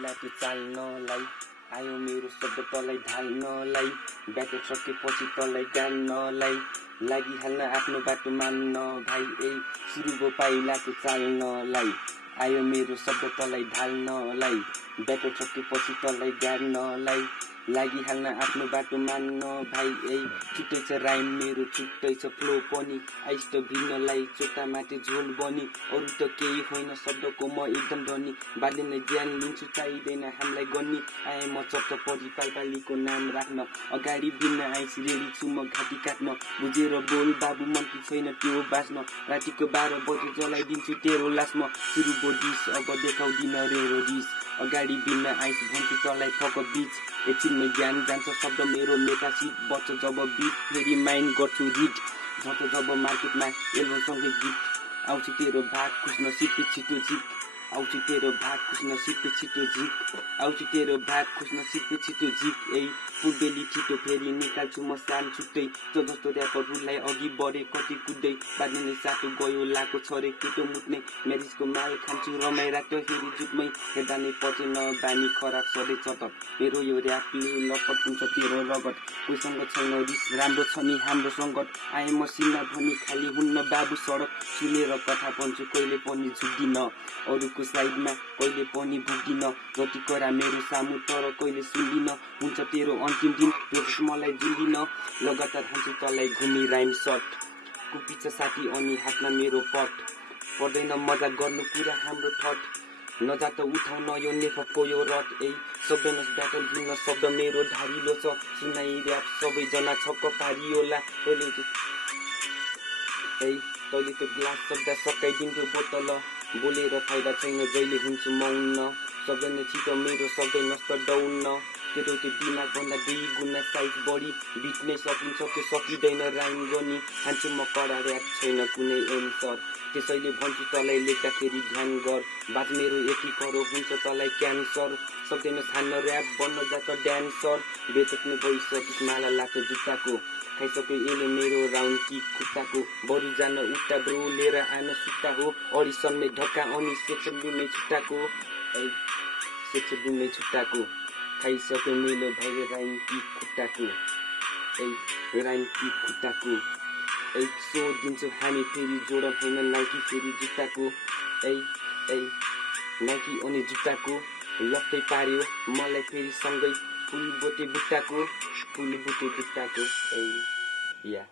पाइला त्यो चाल्नलाई आयो मेरो शब्द तँलाई ढाल्नलाई ब्याटर सकेपछि तँलाई गाल्नलाई लागिहाल्न आफ्नो बाटो मान्न भाइ सुरु भो पाइला त्यो चाल्नलाई आयो मेरो शब्द तँलाई ढाल्नलाई ब्याटर सकेपछि तँलाई गाल्नलाई लागिहाल्न आफ्नो बाटो मान्न भाइ छुट्टै छ राइम मेरो छुट्टै छ फ्लो पनि आइस्ट भिन्नलाई चोटा माथि झोल बनी अरू त केही होइन शब्दको म एकदम धनी बाल्य नै ज्यान लिन्छु चाहिँदैन हामीलाई गन्नी आए म चप्प पढी पालपालीको नाम राख्न अगाडि भिन्न आइस रेडी छु म घाँटी काट्न बुझेर बोल बाबु मन्की छैन त्यो बाँच्न रातिको 12 बजे जलाइदिन्छु तेरो लासमा सुरु बोडिस अब देखाउँदिन रेरो डिस अगाडि भिन्न आइस भन्छु तँलाई फक बिच एकछिनमै ज्ञान जान्छ शब्द मेरो मेटासिट बच्छ जब बिट फेरि माइन्ड गर्छु रिड झर्छ जब मार्केटमा एल्बमसँगै गीत आउँछ तेरो भाग खुस्न सिपे छिटो झिक आउँछ तेरो भाग खुस्न सिपे छिटो झिक आउँछ तेरो भाग खुस्न सिपे छिटो झिक फुटबेली छिटो फेरि निकाल्छु म सान छुट्टै त जस्तो ऱ्यापरहरूलाई अघि बढे कति कुद्दै बाँध्ने नै सातो गयो लाको छरे केटो मुट्ने म्यारिजको माल खान्छु रमाइ राख्यो फेरि जुटमै हेर्दा नै पचेन बानी खराब सधैँ चटक मेरो यो ऱ्यापले लपट हुन्छ तेरो रगत कोहीसँग छैन रिस राम्रो छ नि हाम्रो सङ्कट आए म सिन्ना भनी खाली हुन्न बाबु सडक सुनेर कथा भन्छु कहिले पनि झुक्दिन अरूको साइडमा कहिले पनि भुक्दिन जति करा मेरो सामु तर कहिले सुन्दिन हुन्छ तेरो अन्तिम दिन रोज मलाई जुन्दिन लगातार हान्छु तँलाई घुमी राइम सर्ट कुपिछ साथी अनि हातमा मेरो पट पर्दैन मजा गर्नु पुरा हाम्रो थट नजा त उठाउन यो नेफको यो रट सबैनस ब्याटल भिन्न शब्द मेरो धारिलो छ सुनाइ ऱ्याप सबैजना छक्क पारियोला तैँले त्यो ग्लास सक्दा सकाइदिन्थ्यो बोतल बोलेर फाइदा छैन जहिले हुन्छु मौन सबै नै छिटो मेरो सबै नष्ट डौन्न त्यो दिमागभन्दा 2 गुणा साइज बढी बिट्नै सकिन्छ त्यो सकिँदैन राइम गर्ने हान्छु म कडा ऱ्याप छैन कुनै एन्सर त्यसैले भन्छु तँलाई लेख्दाखेरि ध्यान गर बात मेरो यति करो हुन्छ तँलाई क्यान्सर सक्दैन छान्न ऱ्याप बन्न जात ड्यान्सर बेचक्नु भइसकिस माला लाको जुत्ताको खाइसक्यो यसले मेरो राउन्ड किक खुट्टाको बरु जान उता ब्रो लिएर आन सुत्ता हो अडिसनमै ढक्का अनि सेक्सन बुमै छुट्टाको खाइसक्यो मेरो भाइले राइम किक खुट्टाको सो दिन्छु हामी फेरि जोड होइन नाइकी फेरि जुत्ताको नाइकी अनि जुत्ताको लक्कै पार्यो मलाई फेरि सँगै फुल बोटे बुट्टाको या